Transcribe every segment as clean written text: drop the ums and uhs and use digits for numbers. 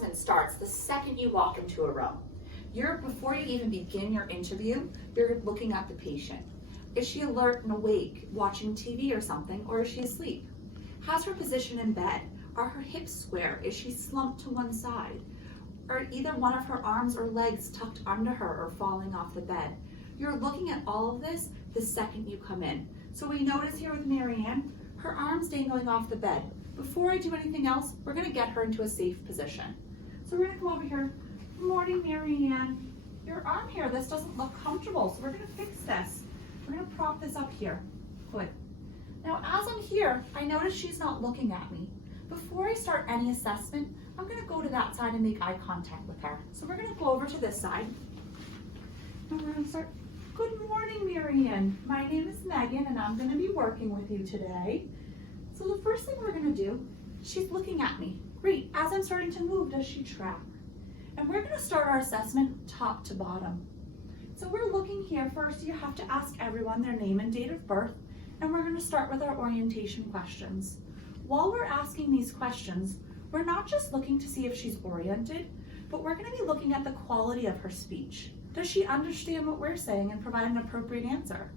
assessment starts the second you walk into a room. Before you even begin your interview, you're looking at the patient. Is she alert and awake, watching TV or something, or is she asleep? How's her position in bed? Are her hips square? Is she slumped to one side? Are either one of her arms or legs tucked under her or falling off the bed? You're looking at all of this the second you come in. So we notice here with Marianne, her arms dangling off the bed. Before I do anything else, we're gonna get her into a safe position. So we're gonna go over here. Good morning, Marianne. Your arm here, this doesn't look comfortable, so we're gonna fix this. We're gonna prop this up here. Good. Now, as I'm here, I notice she's not looking at me. Before I start any assessment, I'm gonna go to that side and make eye contact with her. So we're gonna go over to this side. And we're gonna start. Good morning, Marianne. My name is Megan, and I'm gonna be working with you today. So the first thing we're gonna do, she's looking at me. Great, as I'm starting to move, does she track? And we're gonna start our assessment top to bottom. So we're looking here first, you have to ask everyone their name and date of birth, and we're gonna start with our orientation questions. While we're asking these questions, we're not just looking to see if she's oriented, but we're gonna be looking at the quality of her speech. Does she understand what we're saying and provide an appropriate answer?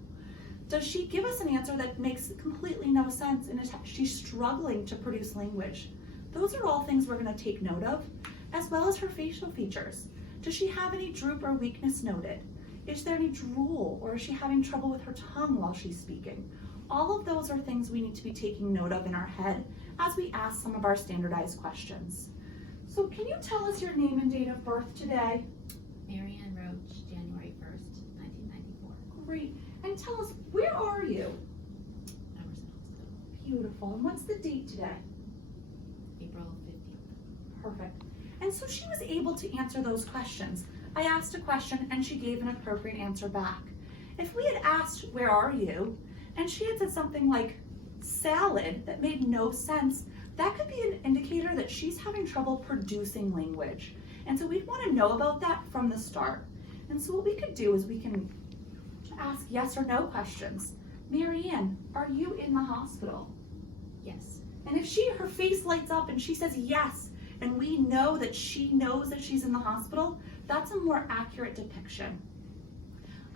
Does she give us an answer that makes completely no sense and she's struggling to produce language? Those are all things we're gonna take note of, as well as her facial features. Does she have any droop or weakness noted? Is there any drool, or is she having trouble with her tongue while she's speaking? All of those are things we need to be taking note of in our head as we ask some of our standardized questions. So can you tell us your name and date of birth today? Marianne Roach, January 1st, 1994. Great. And tell us, where are you? Emerson Hospital. Beautiful. And what's the date today? April 15th. Perfect. And so she was able to answer those questions. I asked a question and she gave an appropriate answer back. If we had asked, where are you? And she had said something like salad that made no sense, that could be an indicator that she's having trouble producing language. And so we'd want to know about that from the start. And so what we could do is we can ask yes or no questions. Marianne, are you in the hospital? Yes. And if her face lights up and she says yes, and we know that she knows that she's in the hospital, that's a more accurate depiction.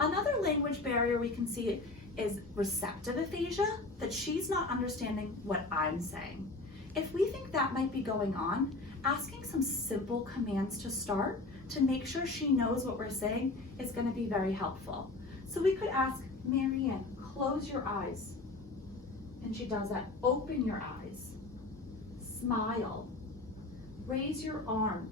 Another language barrier we can see is receptive aphasia, that she's not understanding what I'm saying. If we think that might be going on, asking some simple commands to start to make sure she knows what we're saying is going to be very helpful. So we could ask, Marianne, close your eyes. And she does that. Open your eyes. Smile. Raise your arm.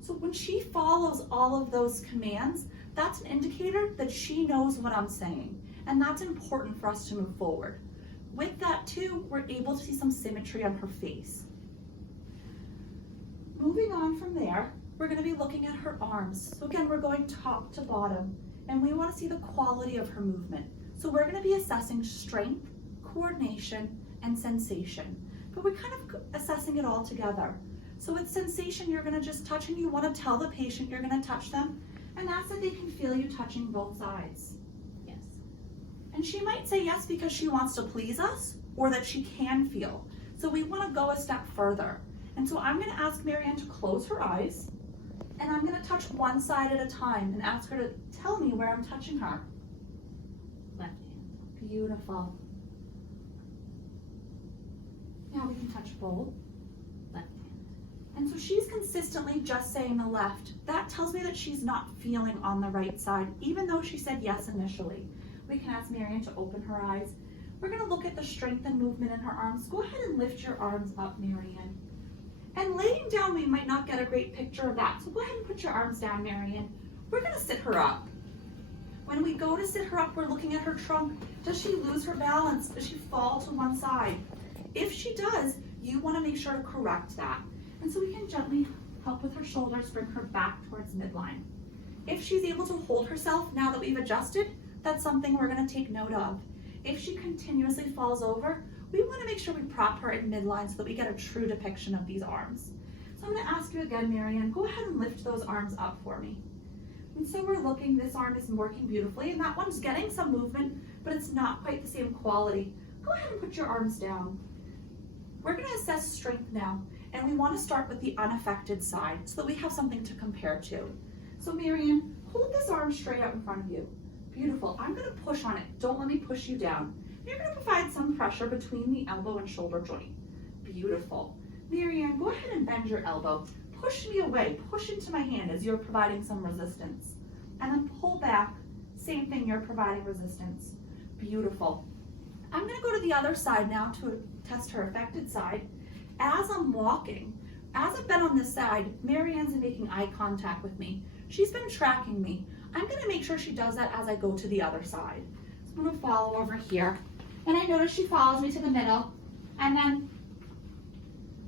So when she follows all of those commands, that's an indicator that she knows what I'm saying. And that's important for us to move forward. With that too, we're able to see some symmetry on her face. Moving on from there, we're going to be looking at her arms. So again, we're going top to bottom, and we want to see the quality of her movement. So we're going to be assessing strength, coordination, and sensation. But we're kind of assessing it all together. So with sensation, you're going to just touch, and you want to tell the patient you're going to touch them, and ask that they can feel you touching both sides. Yes. And she might say yes because she wants to please us, or that she can feel. So we want to go a step further. And so I'm going to ask Marianne to close her eyes, and I'm going to touch one side at a time and ask her to tell me where I'm touching her. Left hand. Beautiful. Now we can touch both. Left hand. And so she's consistently just saying the left. That tells me that she's not feeling on the right side, even though she said yes initially. We can ask Marianne to open her eyes. We're going to look at the strength and movement in her arms. Go ahead and lift your arms up, Marianne. And laying down, we might not get a great picture of that. So go ahead and put your arms down, Marianne. We're going to sit her up. When we go to sit her up, we're looking at her trunk. Does she lose her balance? Does she fall to one side? If she does, you want to make sure to correct that. And so we can gently help with her shoulders, bring her back towards midline. If she's able to hold herself now that we've adjusted, that's something we're going to take note of. If she continuously falls over, we want to make sure we prop her in midline so that we get a true depiction of these arms. So I'm going to ask you again, Marianne, go ahead and lift those arms up for me. And so we're looking, this arm is working beautifully, and that one's getting some movement, but it's not quite the same quality. Go ahead and put your arms down. We're going to assess strength now. And we want to start with the unaffected side so that we have something to compare to. So Marianne, hold this arm straight out in front of you. Beautiful. I'm going to push on it. Don't let me push you down. You're going to provide some pressure between the elbow and shoulder joint. Beautiful. Marianne, go ahead and bend your elbow. Push me away. Push into my hand as you're providing some resistance. And then pull back. Same thing, you're providing resistance. Beautiful. I'm going to go to the other side now to test her affected side. As I'm walking, as I've been on this side, Marianne's making eye contact with me. She's been tracking me. I'm going to make sure she does that as I go to the other side. So I'm going to follow over here. And I notice she follows me to the middle. And then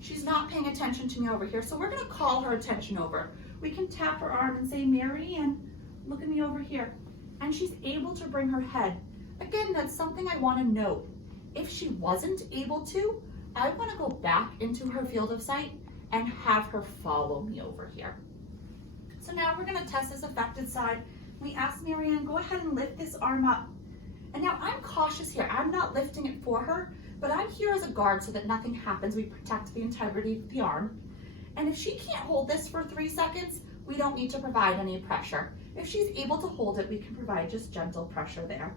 she's not paying attention to me over here. So we're going to call her attention over. We can tap her arm and say, Marianne, look at me over here. And she's able to bring her head. Again, that's something I want to note. If she wasn't able to, I want to go back into her field of sight and have her follow me over here. So now we're going to test this affected side. We ask Marianne, go ahead and lift this arm up. And now I'm cautious here. I'm not lifting it for her, but I'm here as a guard so that nothing happens. We protect the integrity of the arm. And if she can't hold this for 3 seconds, we don't need to provide any pressure. If she's able to hold it, we can provide just gentle pressure there.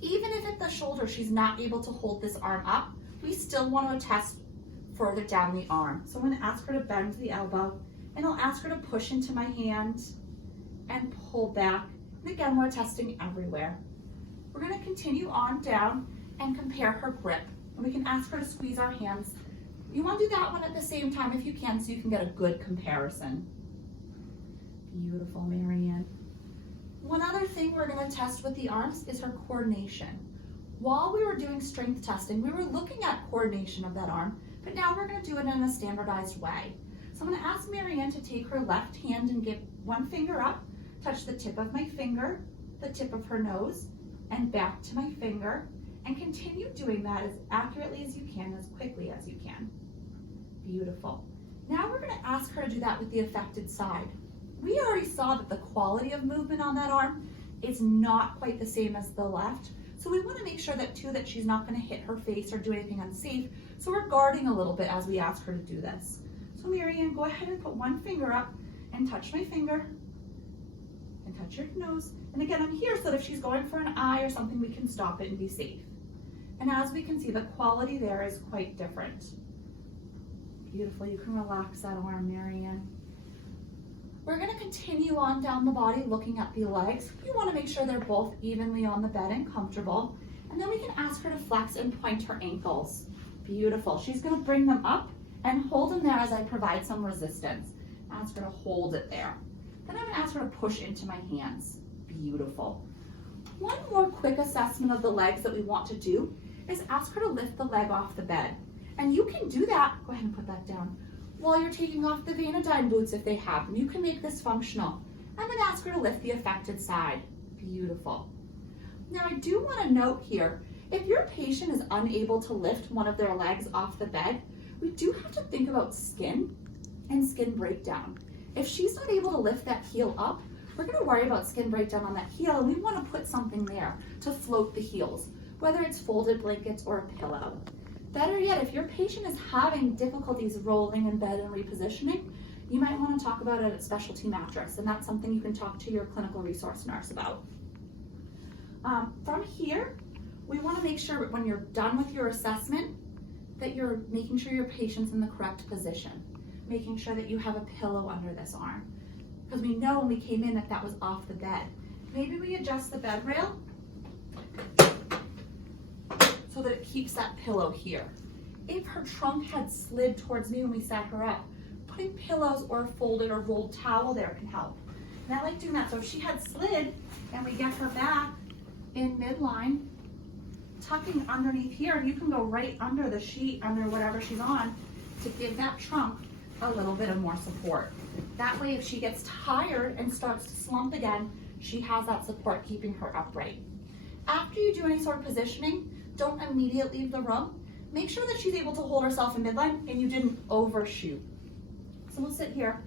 Even if at the shoulder she's not able to hold this arm up, we still want to test further down the arm. So I'm going to ask her to bend the elbow, and I'll ask her to push into my hand and pull back. And again, we're testing everywhere. We're going to continue on down and compare her grip. And we can ask her to squeeze our hands. You want to do that one at the same time if you can, so you can get a good comparison. Beautiful, Marianne. One other thing we're going to test with the arms is her coordination. While we were doing strength testing, we were looking at coordination of that arm, but now we're going to do it in a standardized way. So I'm going to ask Marianne to take her left hand and give one finger up, touch the tip of my finger, the tip of her nose, and back to my finger, and continue doing that as accurately as you can, as quickly as you can. Beautiful. Now we're going to ask her to do that with the affected side. We already saw that the quality of movement on that arm is not quite the same as the left. So we want to make sure that she's not going to hit her face or do anything unsafe. So we're guarding a little bit as we ask her to do this. So Marianne, go ahead and put one finger up and touch my finger and touch your nose. And again, I'm here so that if she's going for an eye or something, we can stop it and be safe. And as we can see, the quality there is quite different. Beautiful. You can relax that arm, Marianne. We're going to continue on down the body looking at the legs. We want to make sure they're both evenly on the bed and comfortable. And then we can ask her to flex and point her ankles. Beautiful. She's going to bring them up and hold them there as I provide some resistance. Ask her to hold it there. Then I'm going to ask her to push into my hands. Beautiful. One more quick assessment of the legs that we want to do is ask her to lift the leg off the bed. And you can do that, go ahead and put that down, while you're taking off the Vanadyne boots if they have them. You can make this functional. I'm going to ask her to lift the affected side. Beautiful. Now I do want to note here, if your patient is unable to lift one of their legs off the bed, we do have to think about skin and skin breakdown. If she's not able to lift that heel up, we're going to worry about skin breakdown on that heel, and we want to put something there to float the heels, whether it's folded blankets or a pillow. Better yet, if your patient is having difficulties rolling in bed and repositioning, you might want to talk about a specialty mattress, and that's something you can talk to your clinical resource nurse about. From here, we want to make sure when you're done with your assessment that you're making sure your patient's in the correct position, making sure that you have a pillow under this arm, because we know when we came in that was off the bed. Maybe we adjust the bed rail so that it keeps that pillow here. If her trunk had slid towards me when we sat her up, putting pillows or a folded or rolled towel there can help. And I like doing that. So if she had slid and we get her back in midline, tucking underneath here, and you can go right under the sheet, under whatever she's on, to give that trunk a little bit of more support. That way, if she gets tired and starts to slump again, she has that support keeping her upright. After you do any sort of positioning, don't immediately leave the room. Make sure that she's able to hold herself in midline and you didn't overshoot. So we'll sit here.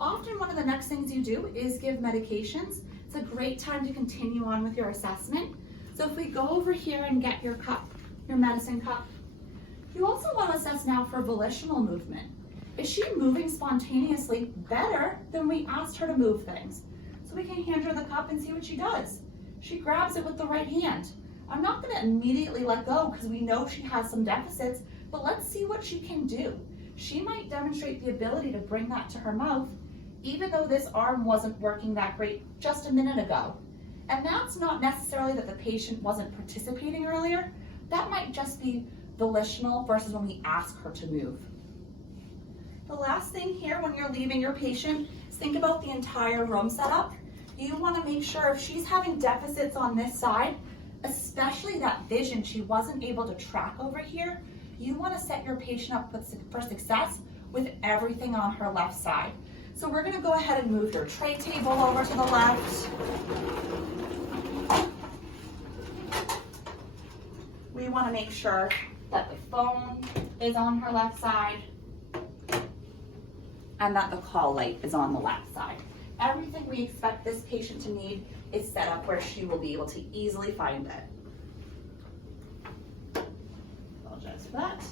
Often one of the next things you do is give medications. It's a great time to continue on with your assessment. So if we go over here and get your cup, your medicine cup, You also want to assess now for volitional movement. Is she moving spontaneously better than we asked her to move things? So we can hand her the cup and see what she does. She grabs it with the right hand. I'm not going to immediately let go because we know she has some deficits, but let's see what she can do. She might demonstrate the ability to bring that to her mouth, even though this arm wasn't working that great just a minute ago. And that's not necessarily that the patient wasn't participating earlier. That might just be volitional versus when we ask her to move. The last thing here when you're leaving your patient is think about the entire room setup. You want to make sure if she's having deficits on this side, especially that vision she wasn't able to track over here, you want to set your patient up for success with everything on her left side. So we're going to go ahead and move your tray table over to the left. We want to make sure that the phone is on her left side and that the call light is on the left side. Everything we expect this patient to need is set up where she will be able to easily find it. Apologize for that.